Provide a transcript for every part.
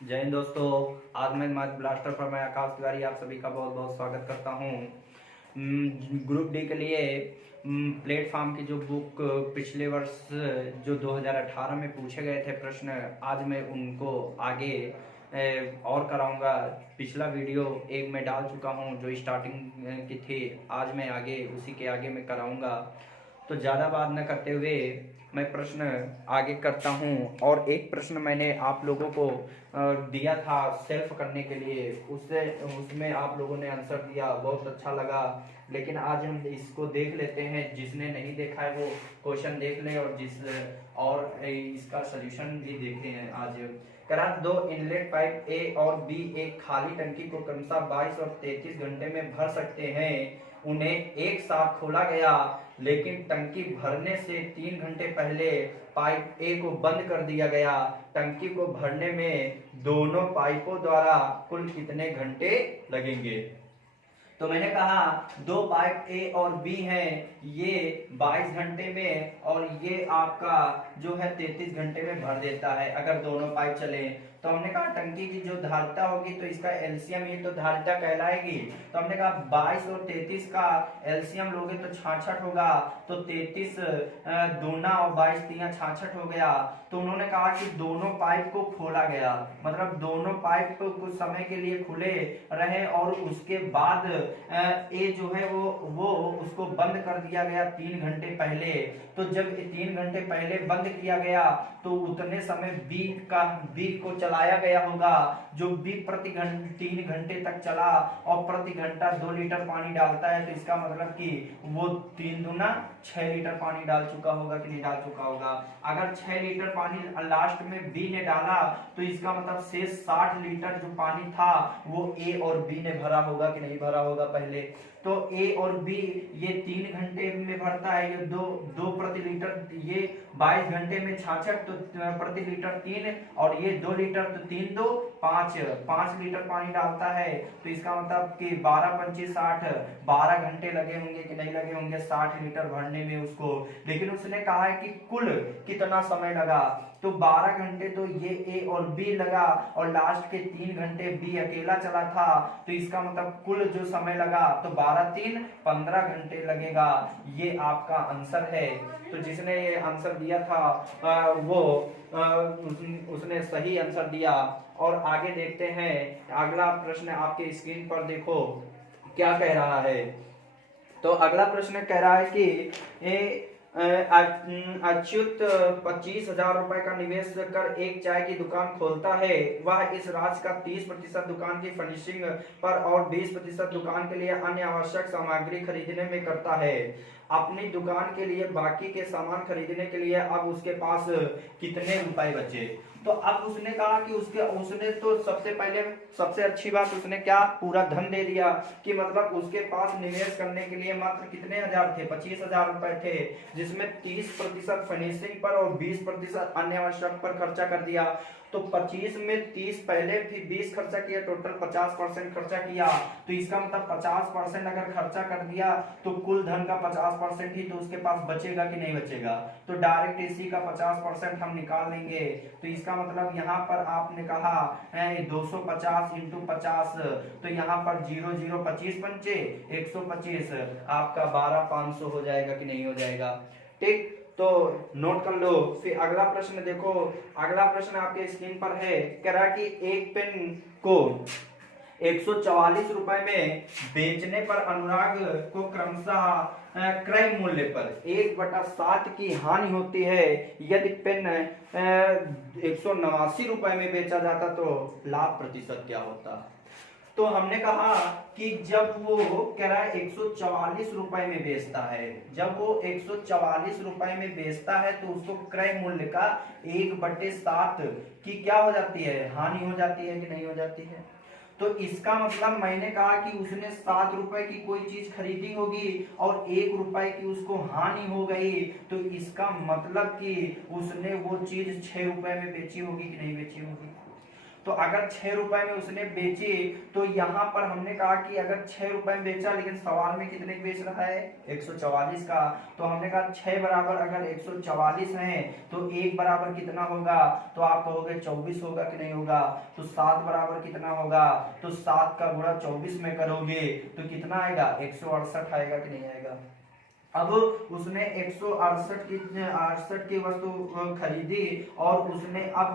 जय हिंद दोस्तों। आज मैं मैथ ब्लास्टर पर मैं आकाश तिवारी आप सभी का बहुत बहुत स्वागत करता हूँ। ग्रुप डी के लिए प्लेटफॉर्म की जो बुक पिछले वर्ष जो 2018 में पूछे गए थे प्रश्न, आज मैं उनको आगे और कराऊंगा। पिछला वीडियो एक मैं डाल चुका हूँ जो स्टार्टिंग की थी, आज मैं आगे उसी के आगे मैं कराऊंगा। तो ज़्यादा बात न करते हुए मैं प्रश्न आगे करता हूँ। और एक प्रश्न मैंने आप लोगों को दिया था सेल्फ करने के लिए, उसमें आप लोगों ने आंसर दिया, बहुत अच्छा लगा। लेकिन आज हम इसको देख लेते हैं, जिसने नहीं देखा है वो क्वेश्चन देख ले और इसका सलूशन भी देखते हैं आज। करा दो इनलेट पाइप ए और बी एक खाली टंकी को क्रमशः 22 और 33 घंटे में भर सकते हैं। उन्हें एक साथ खोला गया, लेकिन टंकी भरने से 3 घंटे पहले पाइप ए को बंद कर दिया गया। टंकी को भरने में दोनों पाइपों द्वारा कुल कितने घंटे लगेंगे? तो मैंने कहा दो पाइप ए और बी हैं, ये 22 घंटे में और ये आपका जो है 33 घंटे में भर देता है अगर दोनों पाइप चले। तो हमने कहा टंकी की जो धारिता होगी तो इसका एलसीएम ही तो धारिता कहलाएगी। तो हमने कहा 22 और 33 का एलसीएम लोगे तो 66 होगा। तो 33 दूना और 22 तिया 66 हो गया। तो उन्होंने कहा कि दोनों पाइप को खोला गया, मतलब दोनों पाइप कुछ समय के लिए खुले रहे और उसके बाद ए जो है वो उसको बंद कर दिया गया 3 घंटे पहले। तो जब 3 घंटे पहले बंद किया गया तो उतने समय बी को चलाया गया होगा, जो बी प्रति 3 घंटे तक चला और प्रति घंटा 2 लीटर पानी डालता है। तो इसका मतलब कि वो 3 दूना 6 लीटर पानी डाल चुका होगा कि नहीं डाल चुका होगा। अगर 6 लीटर पानी लास्ट में बी ने डाला तो इसका मतलब शेष 60 लीटर जो पानी था वो ए और बी ने भरा होगा कि नहीं भरा होगा पहले। तो ए और बी ये 3 घंटे में भरता है, ये दो प्रति लीटर, ये 22 घंटे में 66 तो प्रति लीटर 3 और ये 2 लीटर तो 3 2 5 लीटर पानी डालता है। तो इसका मतलब कि 12 25 60 12 घंटे लगे होंगे कि नहीं लगे होंगे 60 लीटर भरने में उसको। लेकिन उसने कहा है कि कुल कितना समय लगा, तो 12 घंटे तो ये ए और बी लगा और लास्ट के 3 घंटे बी अकेला चला था। तो इसका मतलब कुल जो समय लगा तो 12 3 15 घंटे लगेगा। ये आपका आंसर है। तो जिसने ये आंसर दिया था वो उसने सही आंसर दिया। और आगे देखते हैं, अगला प्रश्न आपके स्क्रीन पर देखो क्या कह रहा है। तो अगला प्रश्न कह रहा है कि अच्युत 25,000 रुपए का निवेश कर एक चाय की दुकान खोलता है। वह इस राशि का 30% दुकान की फर्निशिंग पर और 20% दुकान के लिए अन्य आवश्यक सामग्री खरीदने में करता है। अपनी दुकान के लिए बाकी के सामान खरीदने के लिए अब उसके पास कितने रुपए बचे? तो अब उसने कहा कि उसने तो सबसे अच्छी बात उसने क्या पूरा धन दे दिया, कि मतलब उसके पास निवेश करने के लिए मात्र कितने हजार थे? 25,000 रुपए थे, जिसमें 30% फिनिशिंग पर और 20% अन्य आवश्यक पर खर्चा कर दिया। तो 25 में 30 पहले फिर 20 खर्चा किया, टोटल 50% खर्चा किया। तो इसका मतलब 50% अगर खर्चा कर दिया तो कुल धन का 50% ही तो उसके पास बचेगा कि नहीं बचेगा? तो डायरेक्ट इसी का 50% हम निकाल लेंगे। तो इसका मतलब यहाँ पर आपने कहा 250 इंटू 50, तो यहाँ पर 0 0 25 पंचे 125, आपका 12,500 हो जाएगा कि नहीं हो जाएगा? ठीक, तो नोट कर लो। फिर अगला प्रश्न देखो, अगला प्रश्न आपके स्क्रीन पर है। कह रहा है कि एक पेन को 144 रुपए में बेचने पर अनुराग को क्रमशः क्रय मूल्य पर 1/7 की हानि होती है। यदि पेन 189 रुपए में बेचा जाता तो लाभ प्रतिशत क्या होता? तो हमने कहा कि जब वो कह रहा है 144 रुपए में बेचता है, जब वो 144 रुपए में बेचता है तो उसको क्रय मूल्य का 1/7 की क्या हो जाती है? हानि हो जाती है कि नहीं हो जाती है? तो इसका मतलब मैंने कहा कि उसने 7 रुपए की कोई चीज खरीदी होगी और 1 रुपए की उसको हानि हो गई। तो इसका मतलब कि उसने वो चीज 6 रुपए में बेची होगी कि नहीं बेची होगी? तो अगर 6 रुपए में उसने बेची, तो यहाँ पर हमने कहा कि अगर 6 रुपए में बेचा, लेकिन सवाल में कितने बेच रहा है 144 का, तो हमने कहा 6 बराबर अगर 144 है तो 1 बराबर कितना होगा, तो आप कहोगे 24 होगा कि नहीं होगा। तो 7 बराबर कितना होगा, तो 7 का गुणा 24 में करोगे तो कितना आएगा 168 आएगा कि नहीं आएगा। अब उसने 168 की वस्तु खरीदी और उसने अब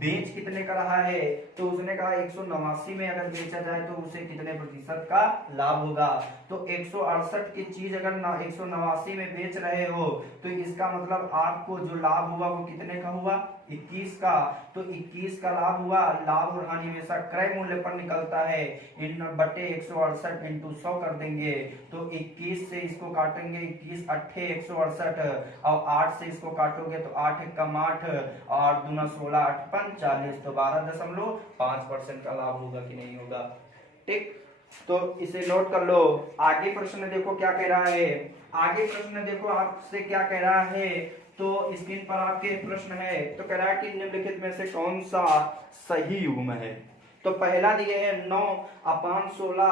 बेच कितने का रहा है, तो उसने कहा 189 में अगर बेचा जाए तो उसे कितने प्रतिशत का लाभ होगा। तो 168 की चीज अगर 189 में बेच रहे हो तो इसका मतलब आपको जो लाभ हुआ वो कितने का हुआ 21 का। तो 21 का लाभ हुआ। लाभ और हानि हमेशा क्रय मूल्य पर निकलता है। इन बटे 168 इंटू 100 कर देंगे तो 21 से इसको काटेंगे, 21 अट्ठे 168 और 8 से इसको काटोगे तो 8 कम 8 और दूना 16 8 5 40, तो 12.5% का लाभ होगा कि नहीं होगा। ठीक, तो इसे नोट कर लो। आगे प्रश्न देखो क्या कह रहा है। आगे प्रश्न देखो आपसे क्या कह रहा है, तो स्क्रीन पर आपके प्रश्न है। तो कह रहा है कि निम्नलिखित में से कौन सा सही युग्म है। तो पहला दिए है 9/16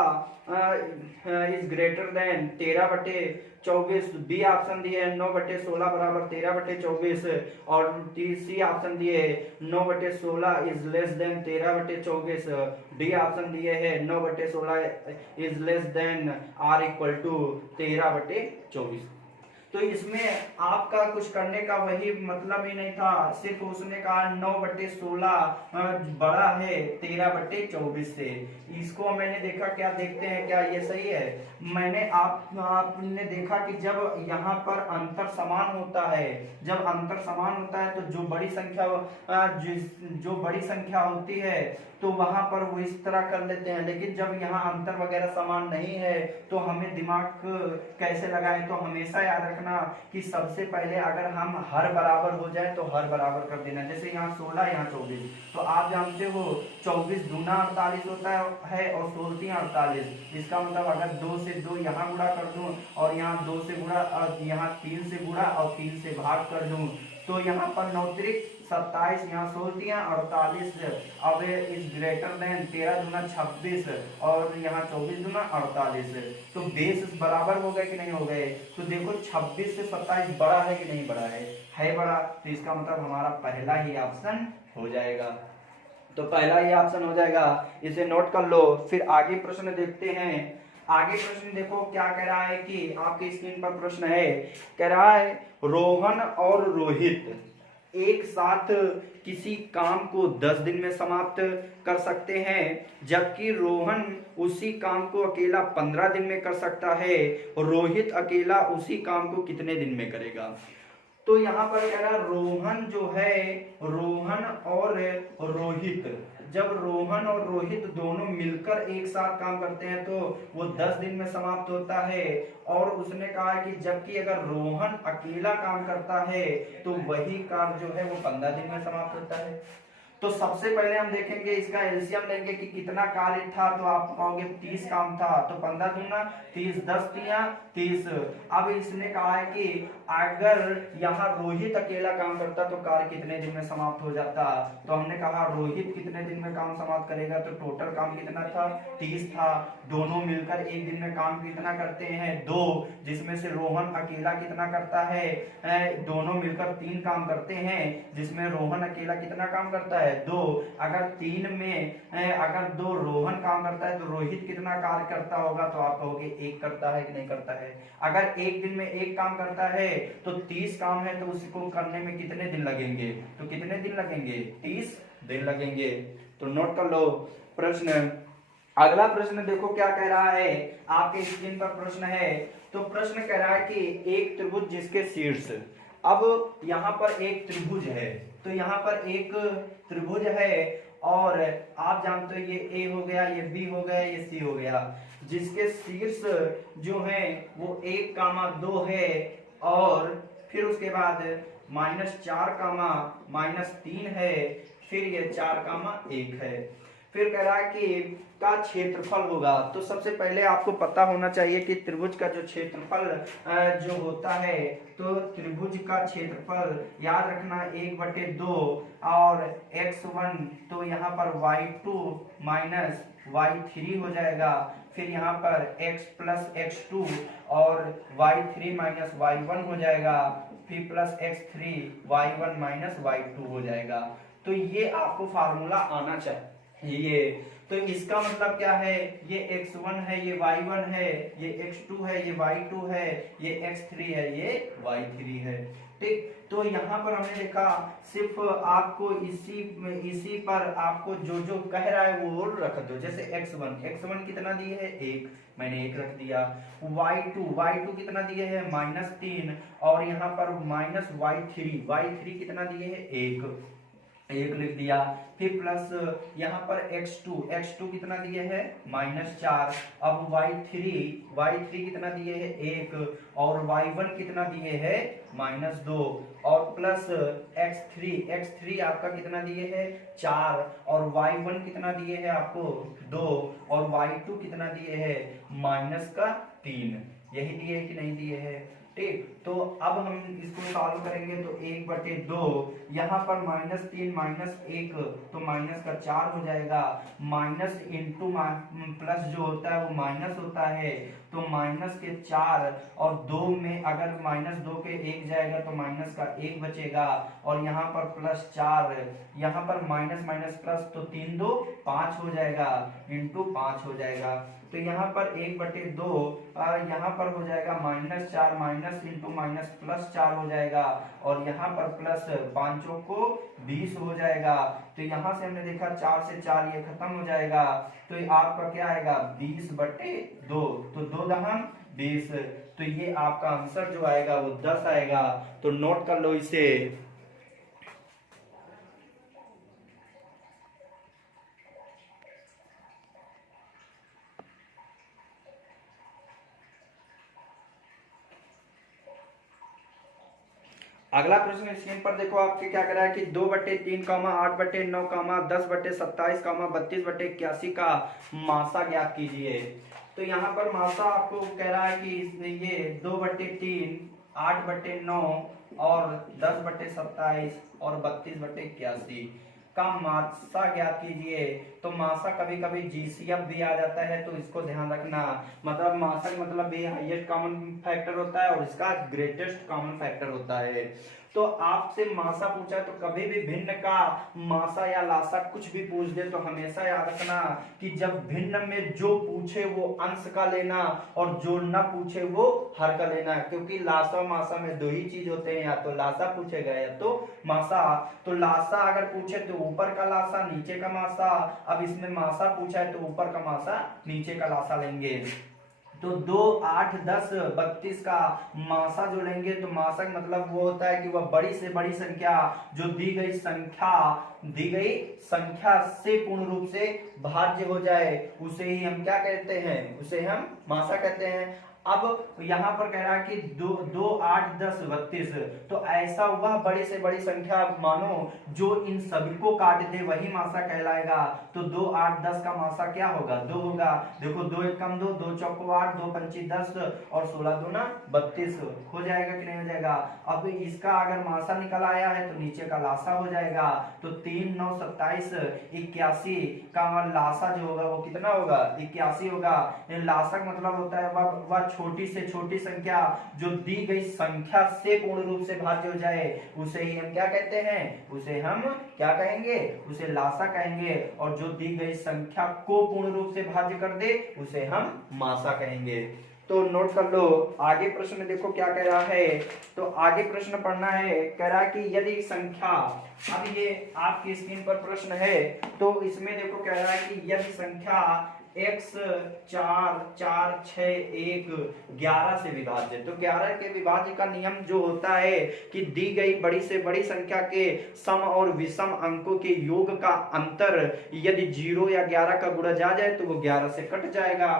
is greater than 13/24। B option दिए है 9/16 बराबर 13/24 और सी ऑप्शन दिए है 9/16 is less than 13/24। D option दिए है 9/16 is less than or equal to 13/24। तो इसमें आपका कुछ करने का वही मतलब ही नहीं था, सिर्फ उसने कहा 9/16 बड़ा है 13/24 से। इसको मैंने देखा, क्या देखते हैं क्या ये सही है। मैंने आपने देखा कि जब यहाँ पर अंतर समान होता है, जब अंतर समान होता है तो जो बड़ी संख्या होती है तो वहां पर वो इस तरह कर लेते हैं। लेकिन जब यहाँ अंतर वगैरह समान नहीं है तो हमें दिमाग कैसे लगाएं, तो हमेशा याद रखना कि सबसे पहले अगर हम हर बराबर हो जाए तो हर बराबर कर देना। जैसे यहाँ 16 यहाँ 24, तो आप जानते हो 24 दूना 48 होता है और 16 48। इसका मतलब अगर 2 से 2 यहाँ गुणा कर दूं और यहाँ 2 से गुणा, यहाँ 3 से गुणा और 3 से भाग कर दूं, तो यहाँ पर 9 त्रिक 27, यहाँ 16 48। अब इज ग्रेटर देन 13 दूना 26 और यहाँ 24 दूना 48। तो बेस बराबर हो गए कि नहीं हो गए। तो देखो 26 से 27 बड़ा है कि नहीं बड़ा है बड़ा। तो इसका मतलब हमारा पहला ही ऑप्शन हो जाएगा। तो पहला ही ऑप्शन हो जाएगा, इसे नोट कर लो। फिर आगे प्रश्न देखते हैं। आगे प्रश्न देखो क्या कह रहा है कि आपकी स्क्रीन पर प्रश्न है, कह रहा है रोहन और रोहित एक साथ किसी काम को 10 दिन में समाप्त कर सकते हैं, जबकि रोहन उसी काम को अकेला 15 दिन में कर सकता है। रोहित अकेला उसी काम को कितने दिन में करेगा। तो यहाँ पर कह रहा रोहन जो है, रोहन और रोहित, जब रोहन और रोहित दोनों मिलकर एक साथ काम करते हैं तो वो 10 दिन में समाप्त होता है। और उसने कहा है कि जबकि अगर रोहन अकेला काम करता है तो वही काम जो है वो 15 दिन में समाप्त होता है। तो सबसे पहले हम देखेंगे इसका एलसीएम लेंगे कि कितना कार्य था। तो आप कहोगे 30 काम था, तो 15 दूना 30, 10 तिया 30। अब इसने कहा है कि अगर यहाँ रोहित अकेला काम करता तो कार्य कितने दिन में समाप्त हो जाता। तो हमने कहा रोहित कितने दिन में काम समाप्त करेगा, तो टोटल काम कितना था 30 था। दोनों मिलकर एक दिन में काम कितना करते हैं 2, जिसमें से रोहन अकेला कितना करता है, दोनों मिलकर 3 काम करते हैं, जिसमें रोहन अकेला कितना काम करता है 2। अगर 3 में अगर 2 रोहन काम करता है तो रोहित कितना कार्य करता होगा, तो आप कहोगे 1 करता है कि नहीं करता है। अगर एक दिन में 1 काम करता है तो 30 काम है, तो उसको करने में कितने दिन लगेंगे, तो कितने दिन लगेंगे 30 दिन लगेंगे। तो नोट कर लो प्रश्न। अगला प्रश्न देखो क्या कह रहा है, आपके स्क्रीन पर प्रश्न है। तो प्रश्न कह रहा है कि एक त्रिभुज जिसके शीर्ष, अब यहाँ पर एक त्रिभुज है, तो यहाँ पर एक त्रिभुज है और आप जानते हो ये ए हो गया, ये बी हो गया, ये सी हो गया, जिसके शीर्ष जो है वो 1,2 है और फिर उसके बाद -4, -3 है, फिर ये 4,1 है। फिर कह रहा है कि का क्षेत्रफल होगा। तो सबसे पहले आपको पता होना चाहिए कि त्रिभुज का जो क्षेत्रफल जो होता है, तो त्रिभुज का क्षेत्रफल याद रखना 1/2 और x1, तो यहाँ पर y2 माइनस y3 हो जाएगा। फिर यहाँ पर x प्लस x2 और y3 माइनस y1 हो जाएगा। फिर plus x3 y1 minus y2 हो जाएगा। तो ये आपको फार्मूला आना चाहिए। तो इसका मतलब क्या है, ये x1 है, ये y1 है, ये x2 है, ये y2 है, ये x3 है, ये y3 है। ठीक, तो यहाँ पर हमने देखा सिर्फ आपको इसी पर आपको जो जो कह रहा है वो रख दो। जैसे x1 कितना दिए है 1, मैंने 1 रख दिया। y2 कितना दिए है -3 और यहाँ पर माइनस y3 कितना दिए है 1 लिख दिया। फिर प्लस यहाँ पर x2 कितना दिए है -4। अब y3 कितना दिए है 1 और y1 कितना दिए है -2 और प्लस x3 आपका कितना दिए है 4 और y1 कितना दिए है आपको 2 और y2 कितना दिए है -3। यही दिए है कि नहीं दिए है। ठीक, तो अब हम इसको सॉल्व करेंगे तो 1/2 यहाँ पर -3 -1 तो -4 हो जाएगा। माइनस इंटू प्लस जो होता है वो माइनस होता है, तो -4 और 2 में अगर -2 के 1 जाएगा तो -1 बचेगा और यहाँ पर +4, यहाँ पर माइनस माइनस प्लस तो 3 2 5 हो जाएगा इंटू 5 हो जाएगा। तो यहाँ पर 1/2 यहाँ पर हो जाएगा -4 माइनस इंटू माइनस +4 हो जाएगा और यहाँ पर प्लस 5 को 20 हो जाएगा। तो यहाँ से हमने देखा 4 से 4 ये खत्म हो जाएगा। तो ये आपका क्या आएगा 20/2, तो 2 दहम 20। तो ये आपका आंसर जो आएगा वो 10 आएगा। तो नोट कर लो इसे। अगला प्रश्न स्क्रीन पर देखो, आपके क्या कह रहा है कि 2/3, 8/9, 10/27, 32/81 का मासा ज्ञात कीजिए। तो यहाँ पर मासा आपको कह रहा है कि ये 2/3, 8/9 और 10/27 और 32/81 का मासा ज्ञात कीजिए। तो मासा कभी कभी जीसीएफ भी आ जाता है, तो इसको ध्यान रखना। मतलब मासा का मतलब ये हाईएस्ट कॉमन फैक्टर होता है और इसका ग्रेटेस्ट कॉमन फैक्टर होता है। तो आपसे मासा पूछा तो कभी भी भिन्न का मासा या लासा कुछ भी पूछ दे तो हमेशा याद रखना कि जब भिन्न में जो पूछे वो अंश का लेना और जो न पूछे वो हर का लेना, क्योंकि लासा मासा में 2 ही चीज होते हैं, या तो लासा पूछेगा या तो मासा। तो लासा अगर पूछे तो ऊपर का लासा नीचे का मासा। अब इसमें मासा पूछा है तो ऊपर का मासा नीचे का लासा लेंगे। तो 2, 8, 10, 32 का मासा जो लेंगे तो मासा का मतलब वो होता है कि वह बड़ी से बड़ी संख्या जो दी गई संख्या से पूर्ण रूप से भाज्य हो जाए, उसे ही हम क्या कहते हैं, उसे हम मासा कहते हैं। अब यहाँ पर कह रहा है कि 2, 8, 10, 32, तो ऐसा वह बड़ी से बड़ी संख्या मानो जो इन सभी को काट दे वही मासा कहलाएगा। तो 2, 8, 10 का मासा क्या होगा 2 होगा। देखो 2 1 कम 2, 2 चौको 8, 2 पंची 10 और 16 दूना 32 हो जाएगा कि नहीं हो जाएगा। अब इसका अगर मासा निकल आया है तो नीचे का लासा हो जाएगा। तो 3, 9, 27, 81 का लासा जो होगा वो कितना होगा 81 होगा। लासा का मतलब होता है वह छोटी से छोटी संख्या जो दी गई संख्या से पूर्ण रूप से भाज्य हो जाए, उसे ही हम क्या कहते हैं, उसे हम क्या कहेंगे, उसे लासा कहेंगे। और जो दी गई संख्या को पूर्ण रूप से भाज्य कर दे उसे हम मासा कहेंगे। तो नोट कर लो। आगे प्रश्न देखो क्या कह रहा है। तो आगे प्रश्न पढ़ना है, कह रहा है कि यदि संख्या, अब ये आपकी स्क्रीन पर प्रश्न है, तो इसमें देखो कह रहा है कि यदि संख्या x 4 4 6 1 11 से विभाज्य। तो 11 के विभाज्य का नियम जो होता है कि दी गई बड़ी से बड़ी संख्या के सम और विषम अंकों के योग का अंतर यदि 0 या 11 का गुणज आ जाए तो वो 11 से कट जाएगा।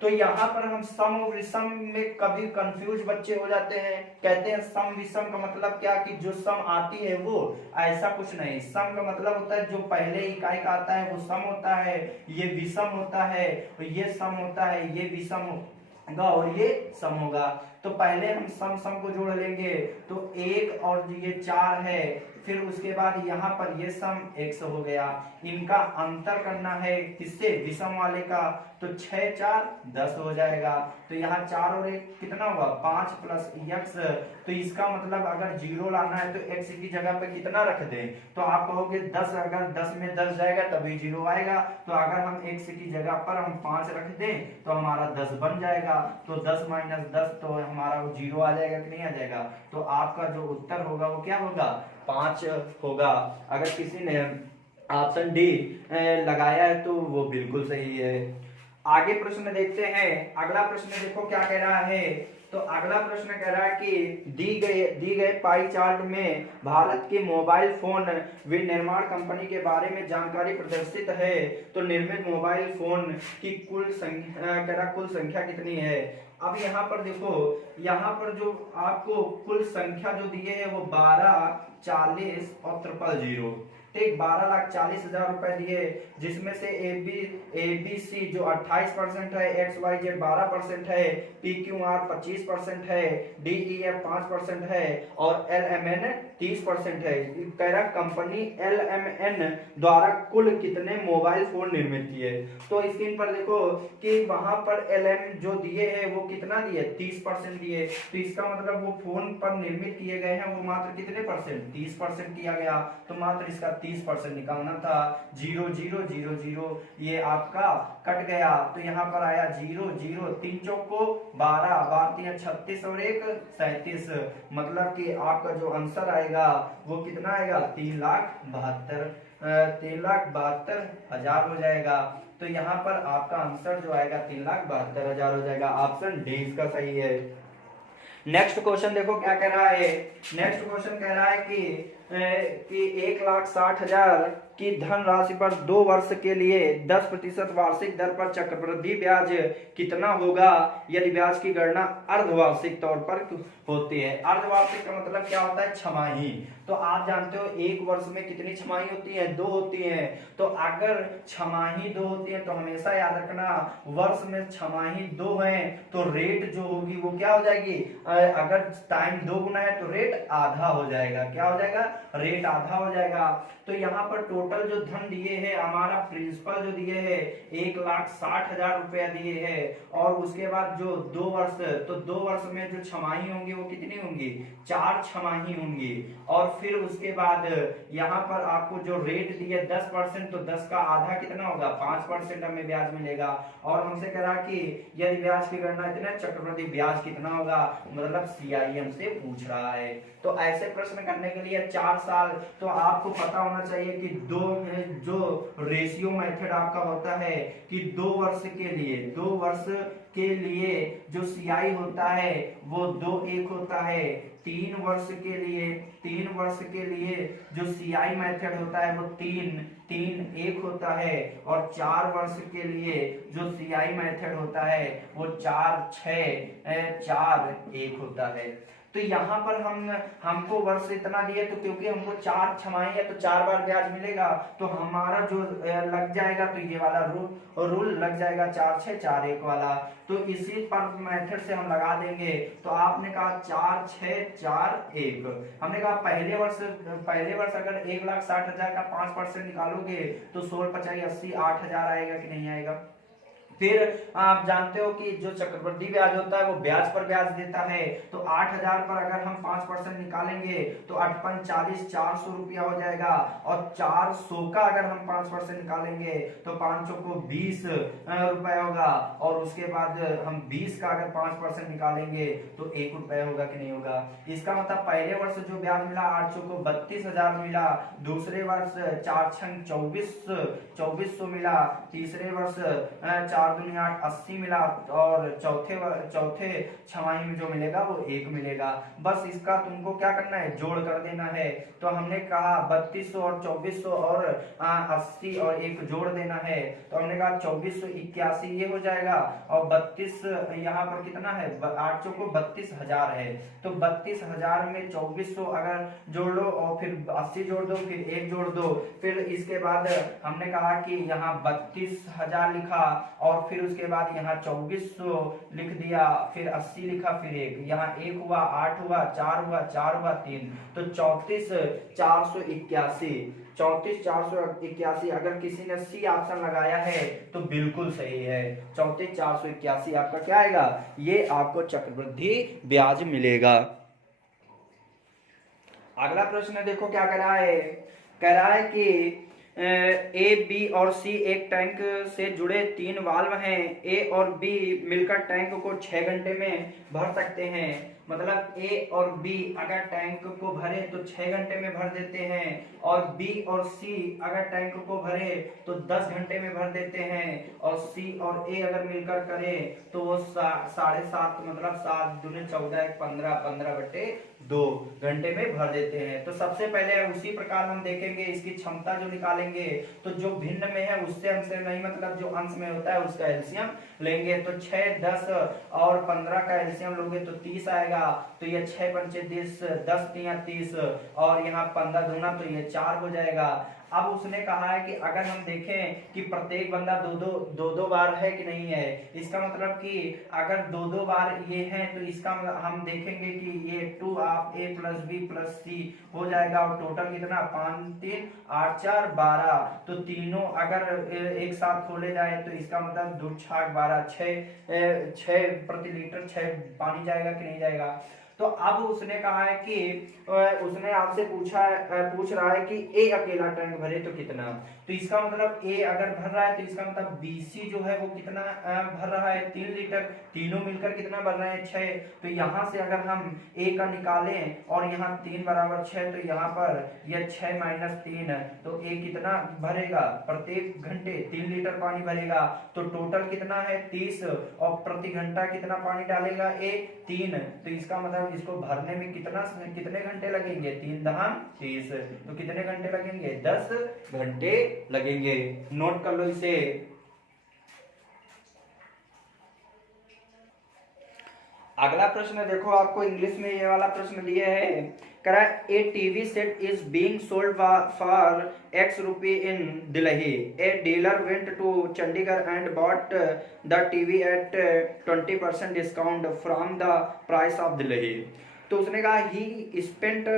तो यहाँ पर हम सम और विषम में कभी कंफ्यूज बच्चे हो जाते हैं, कहते हैं सम विषम का मतलब क्या कि जो सम आती है वो, ऐसा कुछ नहीं। सम का मतलब होता है जो पहले इकाई का आता है वो सम होता है, ये विषम होता है, ये सम होता है, ये विषम होगा और ये सम होगा। तो पहले हम सम सम को जोड़ लेंगे, तो 1 और ये 4 है, फिर उसके बाद यहाँ पर ये सम 100 हो गया। इनका अंतर करना है किससे, विषम वाले का, तो 6 4 10 हो जाएगा। तो यहाँ 4 और 1 कितना हुआ, 5 प्लस x। तो इसका मतलब अगर 0 लाना है तो x की जगह पे कितना रख दें, तो आप कहोगे 10, अगर 10 में 10 जाएगा तभी 0 आएगा। तो अगर हम x की जगह पर हम 5 रख दें तो हमारा 10 बन जाएगा। तो 10 माइनस 10 तो हमारा 0 आ जाएगा कि नहीं आ जाएगा। तो आपका जो उत्तर होगा वो क्या होगा, 5 होगा। अगर किसी ने ऑप्शन डी लगाया है तो वो बिल्कुल सही है। आगे प्रश्न देखते हैं। अगला प्रश्न देखो क्या कह रहा है। तो अगला प्रश्न कह रहा है कि दी गए पाई चार्ट में भारत के मोबाइल फोन विनिर्माण कंपनी के बारे में जानकारी प्रदर्शित है। तो निर्मित मोबाइल फोन की कुल संख्या कितनी है। अब यहाँ पर देखो, यहाँ पर जो आपको कुल संख्या जो दिए है वो 12, 40 और 000, ठीक, 12,40,000 रुपए दिए, जिसमें से ABC जो 28% है, XYZ 12% है, PQR 25% है, DEF 5% है और LMN 30% है। कह रहा कंपनी LMN द्वारा कुल कितने मोबाइल फोन निर्मित किए। तो स्क्रीन पर देखो कि वहां पर LM जो दिए है वो कितना दिए, 30% दिए। तो इसका मतलब वो फोन पर निर्मित किए गए हैं वो मात्र कितने परसेंट, 30% किया गया। तो मात्र इसका 30% निकालना था। 0 0 0 0 ये आपका कट गया, तो यहाँ पर आया 0 0, 3 चौक को 12, 12 36 और 1 37। मतलब कि आपका जो आंसर आएगा वो कितना आएगा, 3,72,000 हो जाएगा। तो यहाँ पर आपका आंसर जो आएगा 3,72,000 हो जाएगा। ऑप्शन डी इसका सही है। नेक्स्ट क्वेश्चन देखो क्या कह रहा है। नेक्स्ट क्वेश्चन कह रहा है कि 1,60,000 की धनराशि पर 2 वर्ष के लिए 10% वार्षिक दर पर चक्रवृद्धि ब्याज कितना होगा यदि ब्याज की गणना अर्धवार्षिक तौर पर होती है। अर्धवार्षिक का मतलब क्या होता है, छमाही। तो आप जानते हो एक वर्ष में कितनी छमाही होती है, 2 होती है। तो अगर छमाही 2 होती है तो हमेशा याद रखना वर्ष में छमाही 2 है तो रेट जो होगी वो क्या हो जाएगी, अगर टाइम 2 गुना है तो रेट आधा हो जाएगा। क्या हो जाएगा, रेट आधा हो जाएगा। तो यहाँ पर टोटल जो धन दिए है, हमारा प्रिंसिपल जो दिए है 1,60,000 रुपया दिए है, और उसके बाद जो 2 वर्ष, तो 2 वर्ष में जो छमाही होंगी वो कितनी होंगी, 4 छमाही होंगी। और फिर उसके बाद यहाँ पर आपको जो रेट दिए 10%, तो 10 का आधा कितना होगा, 5% हमें ब्याज मिलेगा। और हमसे कह रहा कि यदि ब्याज की गणना इतने चक्रवृद्धि ब्याज कितना होगा, मतलब CIM से पूछ रहा है। तो ऐसे प्रश्न करने के लिए 4 साल तो आपको पता होना चाहिए कि जो रेशियो मेथड आपका होता है कि 2 वर्ष के लिए जो CI होता है वो 2:1 होता है। 3 वर्ष के लिए जो CI मेथड होता है वो 3:1 होता है। और 4 वर्ष के लिए जो CI मेथड होता है वो 4:6:4:1 होता है। तो यहाँ पर हमको वर्ष इतना दिए, तो क्योंकि हमको 4 छमाही है तो 4 बार ब्याज मिलेगा, तो हमारा जो लग जाएगा तो ये वाला रूल लग जाएगा 4:6:4:1 वाला। तो इसी पर मेथड से हम लगा देंगे। तो आपने कहा 4:6:4:1, हमने कहा पहले वर्ष अगर 1,60,000 का 5% निकालोगे तो 16×5=80, 8,000 आएगा कि नहीं आएगा। फिर आप जानते हो कि जो चक्रवृद्धि ब्याज होता है वो ब्याज पर ब्याज देता है। तो 8,000 पर अगर हम 5% निकालेंगे तो 8×5=40, 400 रुपया हो जाएगा। और 400 का अगर हम 5% निकालेंगे तो 500 को 20 रुपए होगा। और उसके बाद हम 20 का अगर 5% निकालेंगे तो 1 रुपए होगा कि नहीं होगा। इसका मतलब पहले वर्ष जो ब्याज मिला 800 को 32,000 मिला, दूसरे वर्ष 4×6=2400 मिला, तीसरे वर्ष 4 4 दूनी 8, 80 मिला, और चौथे छमाही में जो मिलेगा वो 1 मिलेगा। बस इसका तुमको क्या करना है, जोड़ कर देना है। तो हमने कहा 3200 और 2400 और 80 और 1 जोड़ देना है, तो हमने कहा 2481 ये हो जाएगा, और 32 यहाँ पर कितना है, 8 चौको 32,000 है, तो 32,000 में 2400 अगर जोड़ लो और फिर 80 जोड़ दो, फिर 1 जोड़ दो, फिर इसके बाद हमने कहा कि यहाँ 32,000 लिखा, और फिर उसके बाद यहाँ 2400 लिख दिया, फिर 80 लिखा, फिर 1, यहाँ 1 हुआ, 8 हुआ, 4 हुआ, 4 हुआ, 3, तो 34,481, 34,481। अगर किसी ने सी ऑप्शन लगाया है तो बिल्कुल सही है, 34,481 आपका क्या आएगा, ये आपको चक्रवृद्धि ब्याज मिलेगा। अगला प्रश्न देखो क्या कह रहा है, कह रहा है कि ए, बी और सी एक टैंक से जुड़े 3 वाल्व हैं। ए और बी मिलकर टैंक को 6 घंटे में भर सकते हैं। मतलब ए और बी अगर टैंक को भरे तो 6 घंटे में भर देते हैं, और बी और सी अगर टैंक को भरे तो 10 घंटे में भर देते हैं, और सी और ए अगर मिलकर करे तो वो 7.5 मतलब 7 दूनी 14 15 15/2 घंटे में भर देते हैं। तो सबसे पहले उसी प्रकार हम देखेंगे इसकी क्षमता जो निकालेंगे, तो जो भिन्न में है उससे अंश नहीं, मतलब जो अंश में होता है उसका एलसीएम लेंगे। तो 6, 10 और 15 का एलसीएम लोगे तो 30 आएगा, तो ये 6 पंचे 30, 10 तिया 30, और यहाँ 15 दूना तो ये 4 हो जाएगा। अब उसने कहा है कि अगर हम देखें कि प्रत्येक बंदा दो बार है कि नहीं है, इसका मतलब कि अगर दो बार ये है तो इसका हम देखेंगे कि ये 2 of A plus B plus C हो जाएगा, और टोटल कितना 5 3 8 4 12, तो तीनों अगर एक साथ खोले जाए तो इसका मतलब 2 6 12, 6 प्रति लीटर 6 पानी जाएगा कि नहीं जाएगा। तो अब उसने कहा है कि उसने आपसे पूछ रहा है कि ए अकेला टैंक भरे तो कितना, तो इसका मतलब ए अगर भर रहा है तो इसका मतलब बीसी जो है वो कितना भर रहा है, 3 लीटर, तीनों मिलकर कितना भर रहे हैं 6। तो यहाँ से अगर हम ए का निकालें और यहाँ 3 बराबर 6, तो यहाँ पर यह 6 - 3, तो ए कितना भरेगा, प्रत्येक घंटे 3 लीटर पानी भरेगा, तो टोटल कितना है 30, और प्रति घंटा कितना पानी डालेगा ए 3, तो इसका मतलब इसको भरने में कितने घंटे लगेंगे, 3 दहान 30, तो कितने घंटे लगेंगे, 10 घंटे लगेंगे। नोट कर लो इसे। अगला प्रश्न देखो, आपको इंग्लिश में ये वाला प्रश्न दिए है, करा a TV set is being sold for X rupee in Delhi. A dealer went to Chandigarh and bought the TV at 20% discount from the price of Delhi. तो उसने कहा ही स्पेंट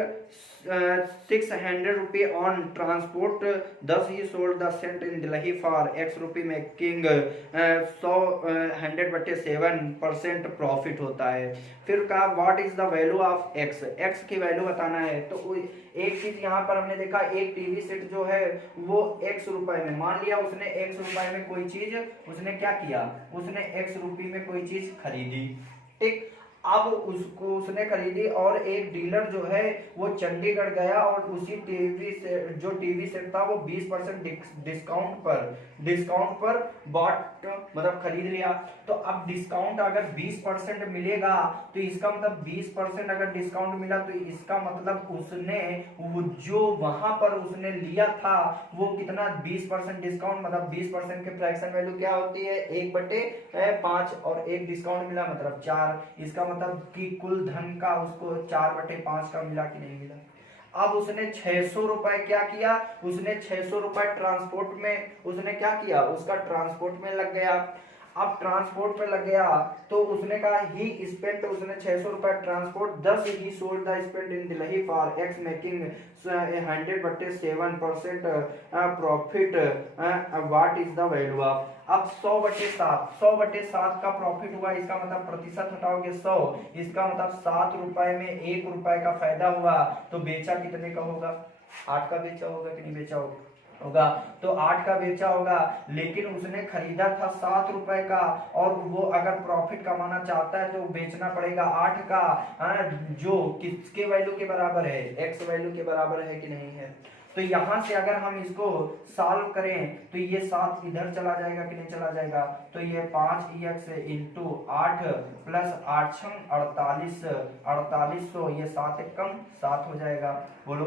600 रुपये on transport, thus he sold the scent in Delhi for X rupee, making 100/7% profit होता है। फिर कहा what is the value of X, X की value बताना है। तो एक चीज यहाँ पर हमने देखा, एक टीवी सेट जो है वो X रुपए में, मान लिया उसने X रुपए में कोई चीज उसने क्या किया, उसने X रुपये में कोई चीज खरीदी, ठीक। अब उसको उसने खरीदी और एक डीलर जो है वो चंडीगढ़ गया और उसी टीवी सेट था वो 20% डिस्काउंट पर बॉट मतलब खरीद लिया। तो अब डिस्काउंट अगर 20% मिलेगा तो इसका मतलब 20% अगर डिस्काउंट मिला तो इसका मतलब उसने वो जो वहां पर उसने लिया था वो कितना 20% डिस्काउंट, मतलब 20% के फ्रैक्शन वैल्यू क्या होती है 1/5, और एक डिस्काउंट मिला मतलब 4, इसका मतलब कि कुल धन का उसको 4/5 का मिला कि नहीं मिला। अब उसने 600 रुपए क्या किया, उसने 600 रुपए ट्रांसपोर्ट में उसने क्या किया, उसका ट्रांसपोर्ट में लग गया। अब ट्रांसपोर्ट पे लग गया तो उसने कहा ही स्पेंट, उसने 600 रुपए transport, 10 he sold the spent in Delhi for X, making 100/7% profit. What is the value of, अब 100/7 का प्रॉफिट हुआ, इसका मतलब प्रतिशत हटाओगे 100, इसका मतलब 7 रुपए में 1 रुपए का फायदा हुआ, तो बेचा कितने का होगा, 8 का बेचा होगा कि नहीं बेचा होगा, तो 8 का बेचा होगा, लेकिन उसने खरीदा था 7 रुपए का, और वो अगर प्रॉफिट कमाना चाहता है तो बेचना पड़ेगा 8 का, जो किसके वैल्यू के बराबर है, X वैल्यू के बराबर है कि नहीं है। तो यहाँ से अगर हम इसको सॉल्व करें तो ये 7 इधर चला जाएगा कि नहीं चला जाएगा, तो ये 5x इंटू 8 प्लस 8 छंग 48, 4800, ये 7 एक कम 7 हो जाएगा। बोलो,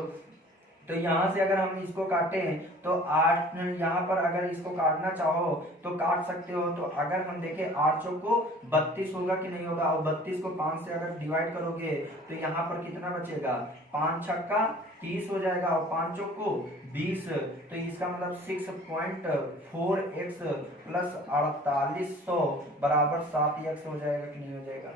तो यहाँ से अगर हम इसको काटें तो 8, यहाँ पर अगर इसको काटना चाहो तो काट सकते हो। तो अगर हम देखें 8 चौक को 32 होगा कि नहीं होगा, और 32 को 5 से अगर डिवाइड करोगे तो यहाँ पर कितना बचेगा, 5 छक्का 30 हो जाएगा और 5 चौक को 20, तो इसका मतलब 6.4x प्लस 4800 बराबर 7x हो जाएगा कि नहीं हो जाएगा।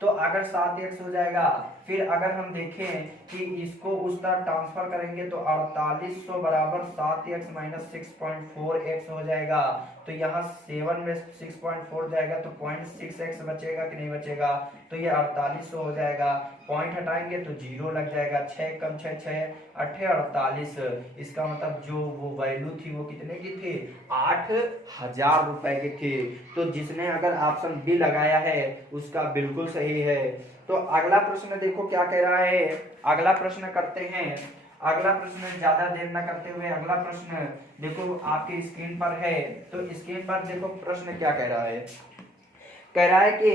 तो अगर 7x हो जाएगा, फिर अगर हम देखें कि इसको उस तरफ ट्रांसफर करेंगे तो 4800 बराबर 7x माइनस 6.4x हो जाएगा। तो यहाँ 7 में 6.4 जाएगा तो 0.6x बचेगा कि नहीं बचेगा, तो ये 4800 हो जाएगा। पॉइंट हटाएंगे तो 0 लग जाएगा, 6 कम 6 6 8 48, इसका मतलब जो वो वैल्यू थी वो कितने की थी, 8000 रुपए की थी। तो जिसने अगर ऑप्शन बी लगाया है उसका बिल्कुल सही है। तो अगला प्रश्न देखो क्या कह रहा है, अगला प्रश्न करते हैं। अगला प्रश्न ज्यादा देर न करते हुए अगला प्रश्न देखो आपके स्क्रीन पर है। तो स्क्रीन पर देखो प्रश्न क्या कह रहा है, कह रहा है कि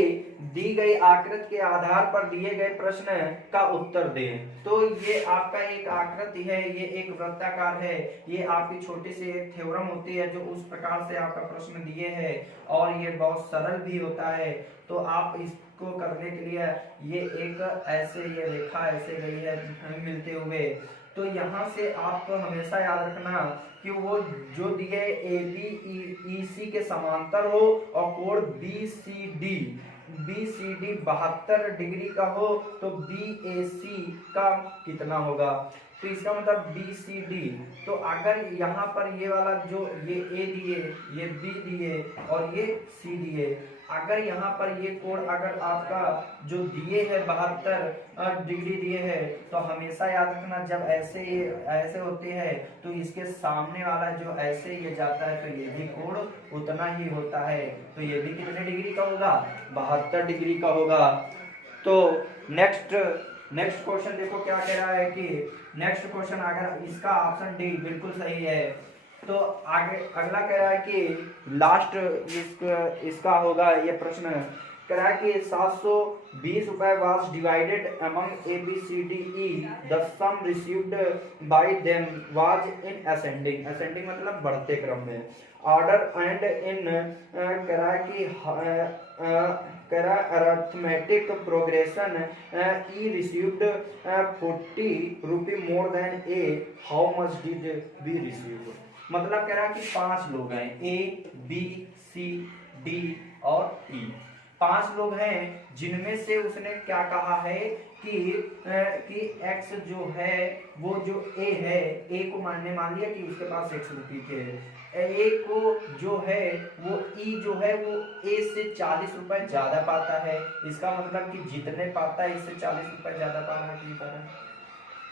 दी गई आकृति के आधार पर दिए गए प्रश्न का उत्तर दें। तो ये आपका एक आकृति है, ये एक वृत्ताकार है, ये आपकी छोटी सी एक थ्योरम होती है जो उस प्रकार से आपका प्रश्न दिए है और ये बहुत सरल भी होता है। तो आप इसको करने के लिए ये एक ऐसे ये रेखा ऐसे गई है मिलते हुए, तो यहाँ से आपको हमेशा याद रखना कि वो जो दिए ABEC के समांतर हो और कोण BCD 72 डिग्री का हो, तो BAC का कितना होगा, तो इसका मतलब BCD। तो अगर यहाँ पर ये वाला जो ये A दिए, ये B दिए और ये C दिए, अगर यहाँ पर ये कोण अगर आपका जो दिए है 72 डिग्री दिए है, तो हमेशा याद रखना जब ऐसे होते हैं तो इसके सामने वाला जो ऐसे ये जाता है तो ये भी कोण उतना ही होता है। तो ये भी कितने डिग्री का होगा, 72 डिग्री का होगा। तो नेक्स्ट क्वेश्चन देखो क्या कह रहा है कि नेक्स्ट क्वेश्चन अगर इसका ऑप्शन डी बिल्कुल सही है। तो आगे अगला कह रहा है कि लास्ट इसका होगा ये प्रश्न, कह रहा है कि 720 रुपए was divided among ABCDE, the sum received by them was in ascending, ascending मतलब बढ़ते क्रम में, ऑर्डर एंड इन कह रहा है कि अरिथमेटिक प्रोग्रेशन E received 40 रुपये more than A, how much did B receive. मतलब कह रहा है कि 5 लोग हैं, A B C D और E, 5 लोग हैं जिनमें से उसने क्या कहा है कि X जो है वो जो A है, A को मान लिया कि उसके पास X रुपये के है, A को जो है वो E जो है वो A से 40 रुपए ज्यादा पाता है। इसका मतलब कि जितने पाता है इससे 40 रुपए ज्यादा पा रहा है कि नहीं,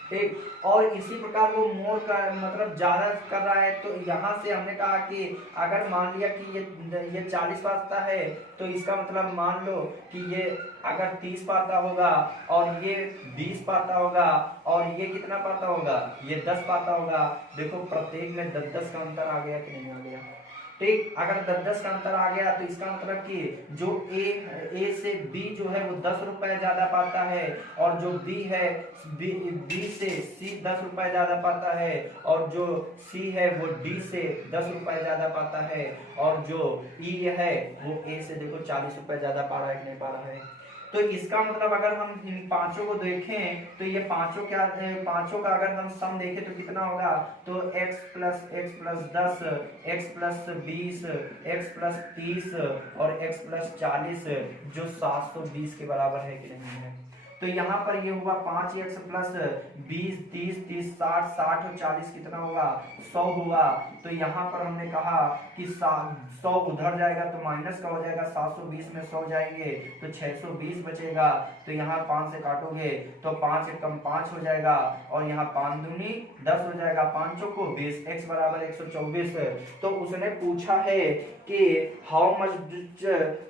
ठीक। और इसी प्रकार वो मोर का मतलब ज्यादा कर रहा है। तो यहाँ से हमने कहा कि अगर मान लिया कि ये 40 पाता है तो इसका मतलब मान लो कि ये अगर 30 पाता होगा और ये 20 पाता होगा और ये कितना पाता होगा, ये 10 पाता होगा। देखो प्रत्येक में 10-10 का अंतर आ गया कि नहीं आ गया, ठीक। अगर 10-10 का अंतर आ गया तो इसका मतलब कि जो A से B जो है वो 10 रुपए ज्यादा पाता है और जो B है B से C 10 रुपए ज्यादा पाता है और जो C है वो D से 10 रुपए ज्यादा पाता है और जो E है वो A से देखो 40 रुपए ज्यादा पा रहा है कि नहीं पा रहा है। तो इसका मतलब अगर हम इन पांचों को देखें तो ये पांचों का अगर हम सम देखें तो कितना होगा, तो x plus 10, x plus 20, x plus 30 और x प्लस 40 जो 720 के बराबर है कि नहीं है। तो यहाँ पर ये हुआ 5x प्लस 20 30 30 60 60 और 40 कितना होगा, 100 हुआ। तो यहाँ पर हमने कहा कि 100 उधर जाएगा तो माइनस का हो जाएगा, 720 में 100 जाएंगे तो 620 बचेगा। तो यहाँ 5 से काटोगे तो 5 एक कम 5 हो जाएगा और यहाँ 5 दूनी 10 हो जाएगा, 5 चौको 20, x बराबर 124। तो उसने पूछा है कि how much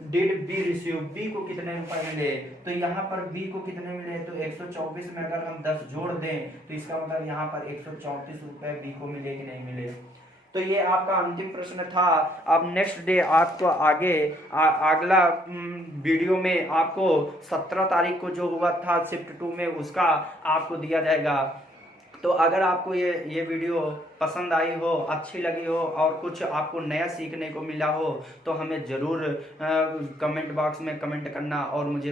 did B receive, B को कितने रुपए मिले। तो यहाँ पर बी को कितने मिले, तो 124 में अगर हम 10 जोड़ दें तो इसका मतलब यहाँ पर 134 रुपए बी को मिले कि नहीं मिले। तो ये आपका अंतिम प्रश्न था। अब नेक्स्ट डे आपको आगे अगला वीडियो में आपको 17 तारीख को जो हुआ था शिफ्ट 2 में उसका आपको दिया जाएगा। तो अगर आपको ये वीडियो पसंद आई हो, अच्छी लगी हो और कुछ आपको नया सीखने को मिला हो तो हमें ज़रूर कमेंट बॉक्स में कमेंट करना और मुझे